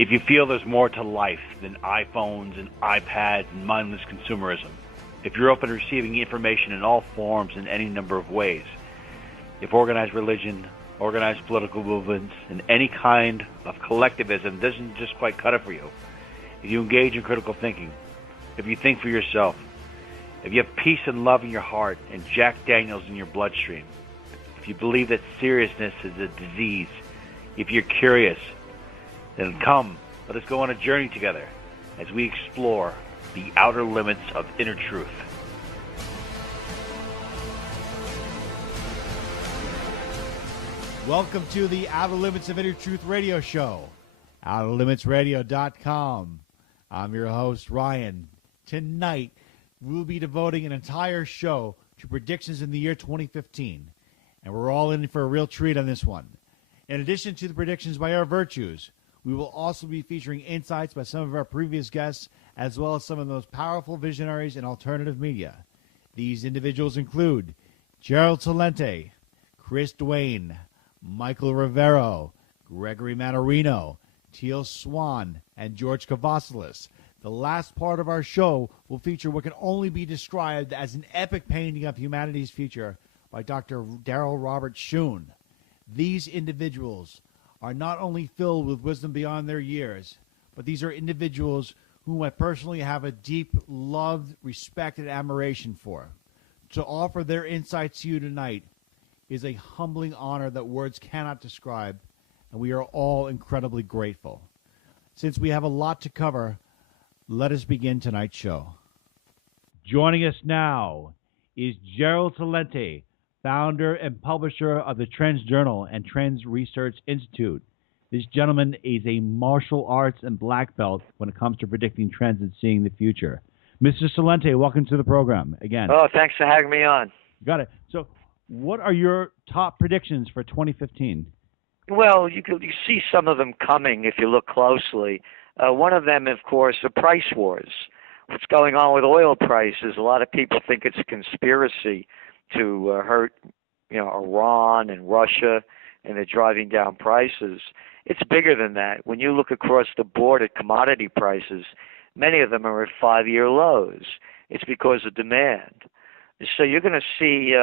If you feel there's more to life than iPhones and iPads and mindless consumerism, if you're open to receiving information in all forms in any number of ways, if organized religion, organized political movements, and any kind of collectivism doesn't just quite cut it for you, if you engage in critical thinking, if you think for yourself, if you have peace and love in your heart and Jack Daniels in your bloodstream, if you believe that seriousness is a disease, if you're curious, then come, let us go on a journey together as we explore the outer limits of inner truth. Welcome to the Outer Limits of Inner Truth radio show, OuterLimitsRadio.com. I'm your host, Ryan. Tonight, we'll be devoting an entire show to predictions in the year 2015, and we're all in for a real treat on this one. In addition to the predictions by our virtues, we will also be featuring insights by some of our previous guests, as well as some of the most powerful visionaries in alternative media. These individuals include Gerald Celente, Chris Duane, Michael Rivero, Gregory Manarino, Teal Swan, and George Kavasilis. The last part of our show will feature what can only be described as an epic painting of humanity's future by Dr. Darrell Robert Schoon. These individuals are not only filled with wisdom beyond their years, but these are individuals whom I personally have a deep love, respect, and admiration for. To offer their insights to you tonight is a humbling honor that words cannot describe, and we are all incredibly grateful. Since we have a lot to cover, let us begin tonight's show. Joining us now is Gerald Celente, founder and publisher of the Trends Journal and Trends Research Institute. This gentleman is a martial arts and black belt when it comes to predicting trends and seeing the future. Mr. Celente, welcome to the program again. Oh, thanks for having me on. Got it. So what are your top predictions for 2015? Well, you see some of them coming if you look closely. One of them, of course, the price wars. What's going on with oil prices? A lot of people think it's a conspiracy to hurt, Iran and Russia, and they're driving down prices. It's bigger than that. When you look across the board at commodity prices, many of them are at 5-year lows. It's because of demand. So you're going to see,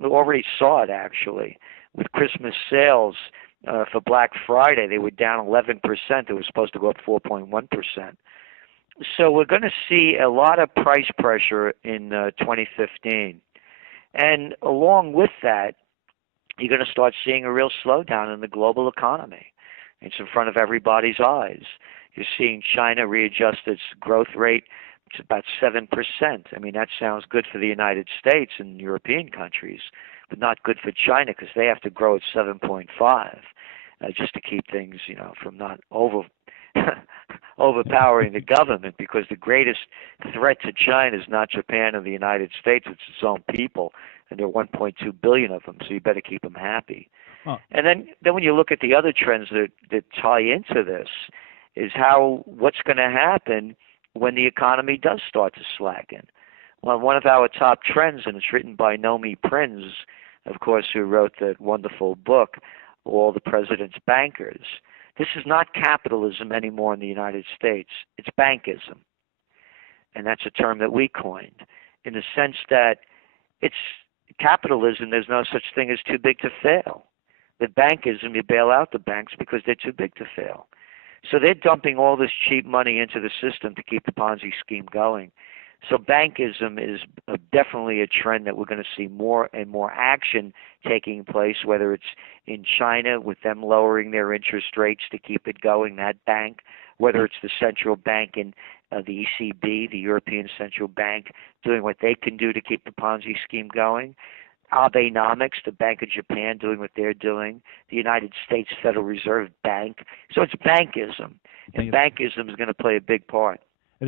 we already saw it actually, with Christmas sales for Black Friday. They were down 11%. It was supposed to go up 4.1%. So we're going to see a lot of price pressure in 2015. And along with that, you're going to start seeing a real slowdown in the global economy. It's in front of everybody's eyes. You're seeing China readjust its growth rate to about 7%. I mean, that sounds good for the United States and European countries, but not good for China because they have to grow at 7.5 just to keep things, from not overpowering the government, because the greatest threat to China is not Japan or the United States, it's its own people, and there are 1.2 billion of them, so you better keep them happy. Huh. And then when you look at the other trends that tie into this, is what's going to happen when the economy does start to slacken. Well, one of our top trends, and it's written by Nomi Prinz, of course, who wrote that wonderful book, All the President's Bankers. This is not capitalism anymore in the United States. It's bankism. And that's a term that we coined, in the sense that it's capitalism, there's no such thing as too big to fail. With bankism, you bail out the banks because they're too big to fail. So they're dumping all this cheap money into the system to keep the Ponzi scheme going. So bankism is definitely a trend that we're going to see more and more action taking place, whether it's in China with them lowering their interest rates to keep it going, that bank, whether it's the central bank in the ECB, the European Central Bank, doing what they can do to keep the Ponzi scheme going. Abenomics, the Bank of Japan, doing what they're doing, the United States Federal Reserve Bank. So it's bankism, and bankism is going to play a big part.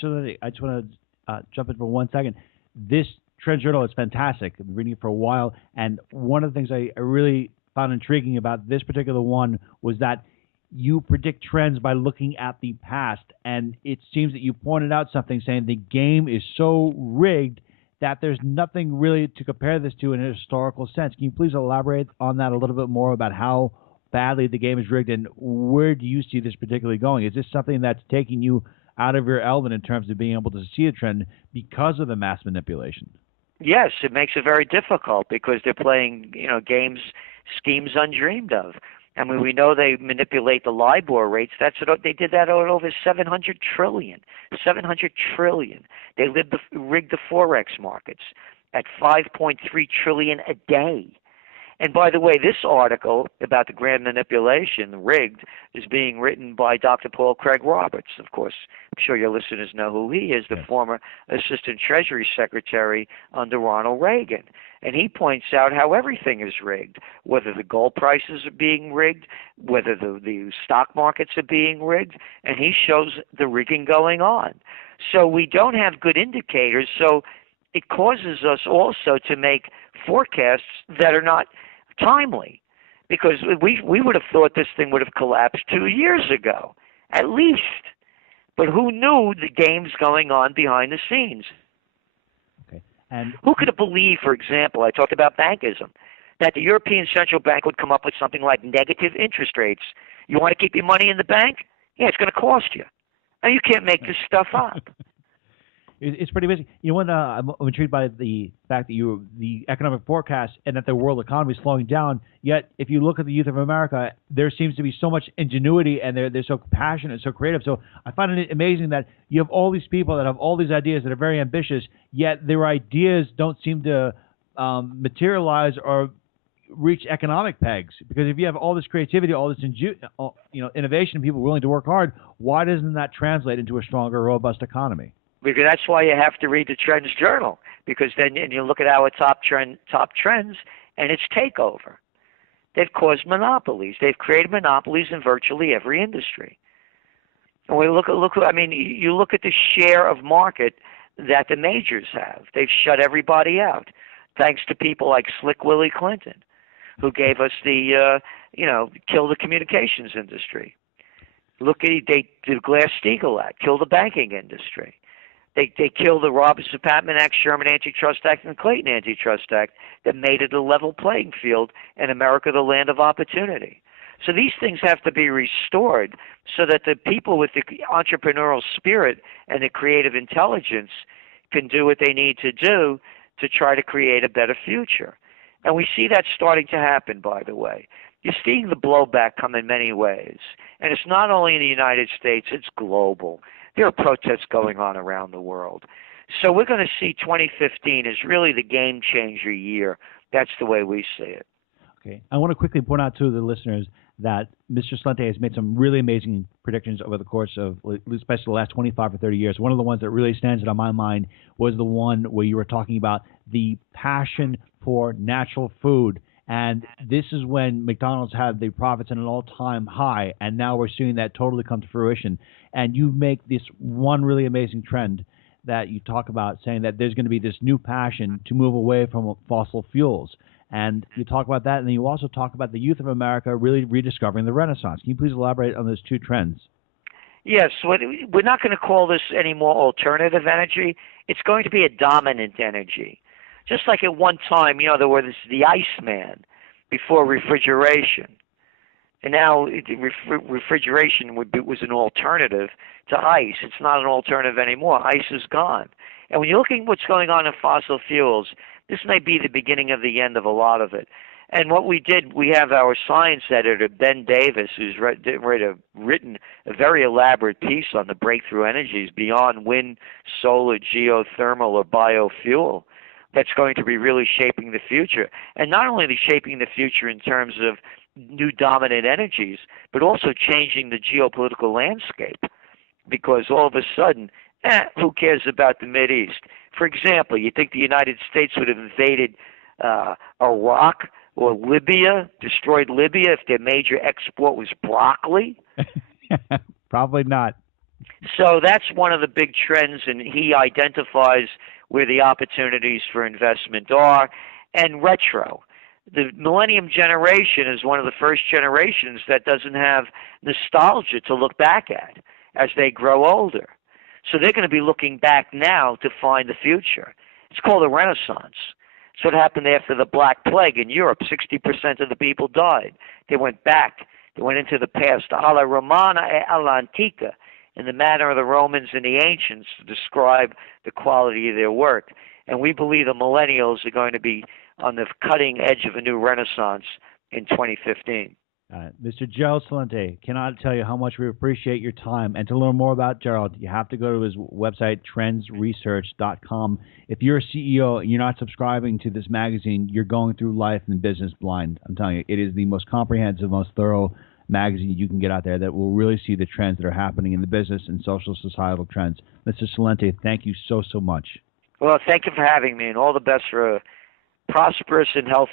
So I just want to jump in for 1 second. This Trend Journal is fantastic. I've been reading it for a while, and one of the things I really found intriguing about this particular one was that you predict trends by looking at the past, and it seems that you pointed out something saying the game is so rigged that there's nothing really to compare this to in a historical sense. Can you please elaborate on that a little bit more about how badly the game is rigged, and where do you see this particularly going? Is this something that's taking you out of your element in terms of being able to see a trend because of the mass manipulation? Yes, it makes it very difficult because they're playing, games, schemes undreamed of. I mean, we know they manipulate the LIBOR rates. They did that at over 700 trillion. 700 trillion. They rigged the forex markets at 5.3 trillion a day. And by the way, this article about the grand manipulation, rigged, is being written by Dr. Paul Craig Roberts. Of course, I'm sure your listeners know who he is, the former Assistant Treasury Secretary under Ronald Reagan. And he points out how everything is rigged, whether the gold prices are being rigged, whether the stock markets are being rigged, and he shows the rigging going on. So we don't have good indicators, so it causes us also to make forecasts that are not timely, because we would have thought this thing would have collapsed 2 years ago, at least. But who knew the games going on behind the scenes? Okay. And who could have believed, for example, I talked about bankism, that the European Central Bank would come up with something like negative interest rates? You want to keep your money in the bank? Yeah, it's going to cost you. And you can't make this stuff up. It's pretty amazing. You know, I'm intrigued by the fact that the economic forecast and that the world economy is slowing down. Yet, if you look at the youth of America, there seems to be so much ingenuity, and they're so passionate and so creative. So I find it amazing that you have all these people that have all these ideas that are very ambitious, yet their ideas don't seem to materialize or reach economic pegs. Because if you have all this creativity, all this innovation, people willing to work hard, why doesn't that translate into a stronger, robust economy? Because that's why you have to read the Trends Journal, because then you look at our top trends, and it's takeover. They've caused monopolies. They've created monopolies in virtually every industry. And you look at the share of market that the majors have. They've shut everybody out, thanks to people like Slick Willie Clinton, who gave us the kill the communications industry. They did the Glass-Steagall Act, kill the banking industry. They killed the Robbins-Patman Act, Sherman Antitrust Act, and the Clayton Antitrust Act that made it a level playing field and America the land of opportunity. So these things have to be restored so that the people with the entrepreneurial spirit and the creative intelligence can do what they need to do to try to create a better future. And we see that starting to happen, by the way. You're seeing the blowback come in many ways. And it's not only in the United States, it's global. There are protests going on around the world. So we're going to see 2015 as really the game-changer year. That's the way we see it. Okay. I want to quickly point out to the listeners that Mr. Celente has made some really amazing predictions over the course of, especially the last 25 or 30 years. One of the ones that really stands out on my mind was the one where you were talking about the passion for natural food. And this is when McDonald's had the profits at an all-time high, and now we're seeing that totally come to fruition. And you make this one really amazing trend that you talk about, saying that there's going to be this new passion to move away from fossil fuels. And you talk about that, and then you also talk about the youth of America really rediscovering the Renaissance. Can you please elaborate on those two trends? Yes, we're not going to call this any more alternative energy. It's going to be a dominant energy. Just like at one time, there was the Iceman before refrigeration. And now refrigeration was an alternative to ice. It's not an alternative anymore. Ice is gone. And when you're looking at what's going on in fossil fuels, this may be the beginning of the end of a lot of it. And what we did, we have our science editor, Ben Davis, who's written a very elaborate piece on the breakthrough energies beyond wind, solar, geothermal, or biofuel. That's going to be really shaping the future. And not only shaping the future in terms of new dominant energies, but also changing the geopolitical landscape. Because all of a sudden, who cares about the Mideast? For example, you think the United States would have invaded Iraq or Libya, destroyed Libya, if their major export was broccoli? Probably not. So that's one of the big trends, and he identifies where the opportunities for investment are. And retro. The millennium generation is one of the first generations that doesn't have nostalgia to look back at as they grow older. So they're going to be looking back now to find the future. It's called a renaissance. That's what happened after the Black Plague in Europe. 60% of the people died. They went back. They went into the past. Alla Romana e alla Antica, in the manner of the Romans and the ancients, to describe the quality of their work. And we believe the millennials are going to be on the cutting edge of a new renaissance in 2015. Mr. Gerald Celente, cannot tell you how much we appreciate your time. And to learn more about Gerald, you have to go to his website, trendsresearch.com. If you're a CEO and you're not subscribing to this magazine, you're going through life and business blind. I'm telling you, it is the most comprehensive, most thorough magazine you can get out there that will really see the trends that are happening in the business and social societal trends. Mr. Celente, thank you so much. Well, thank you for having me, and all the best for a prosperous and healthy